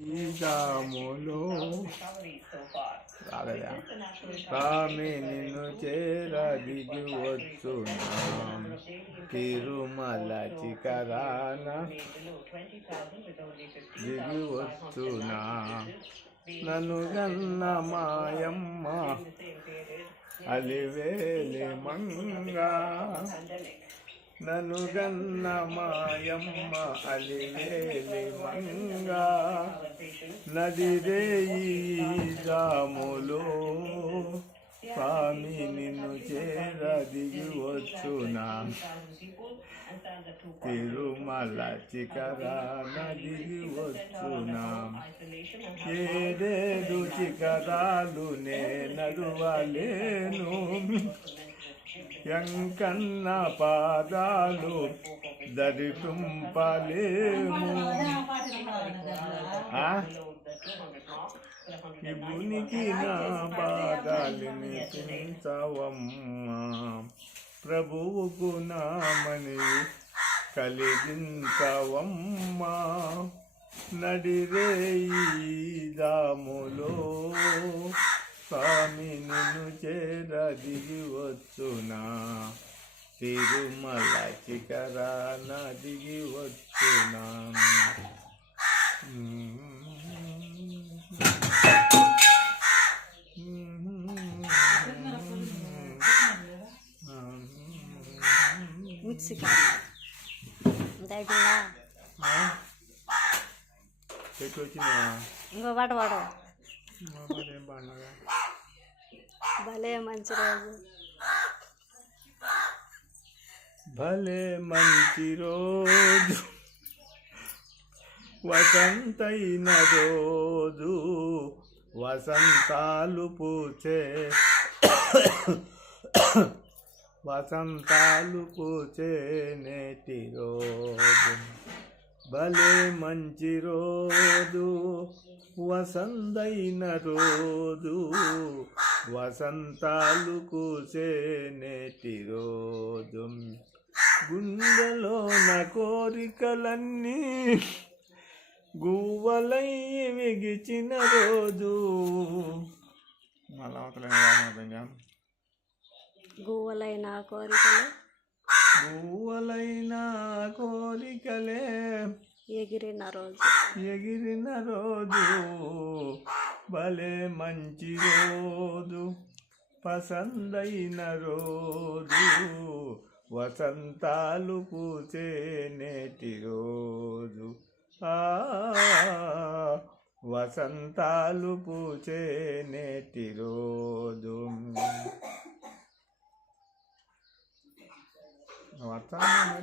ఈ జాములో రాగదా స్వామి నిన్ను చేర దిగి వచ్చునా తిరుమల చికరాన దిగి వచ్చునా నన్ను గన్న మాయమ్మ అలివేలి మంగా నన్ను గన్న మాయమ్మ అలివేలి మంగా నదిరే ఈ జాములో స్వామి నిన్ను చేర దిగి వచ్చునా తిరుమల చికరాన దిగి వచ్చునా ఏడేడు చికరాలు నే నడువలేను ఎంకన్న పాదాలు దరిపింపలేము ఇబ్బునికి నా బాధల్ని పెంచవమ్మా ప్రభువుకు నామని కలిగించవమ్మా నడిరే ఈ దాములో స్వామి నిన్ను చేర దిగి వచ్చునా తిరుమల చికరాన దిగి వచ్చునా మిక్సీ చెట్టు వచ్చినా ఇంకో పాట పాడు. భలే మంచి రోజు భలే మంచి రోజు వసంతైన రోజు వసంతాలు పూచే వసంతాలు పూచే నేటి రోజు భలే మంచి రోజు వసంతైన రోజు వసంతాలు కూసే నేటి రోజు గుండెలో నా కోరికలన్నీ గువ్వలై మిగిచిన రోజు గువ్వలైన కోరికలు గువ్వలైన కోరికలే ఎగిరిన రోజు ఎగిరిన రోజు భలే మంచి రోజు పసందైన రోజు వసంతాలు పూచే నేటి రోజు వసంతాలు పూచే నేటి రోజు వర్షాలు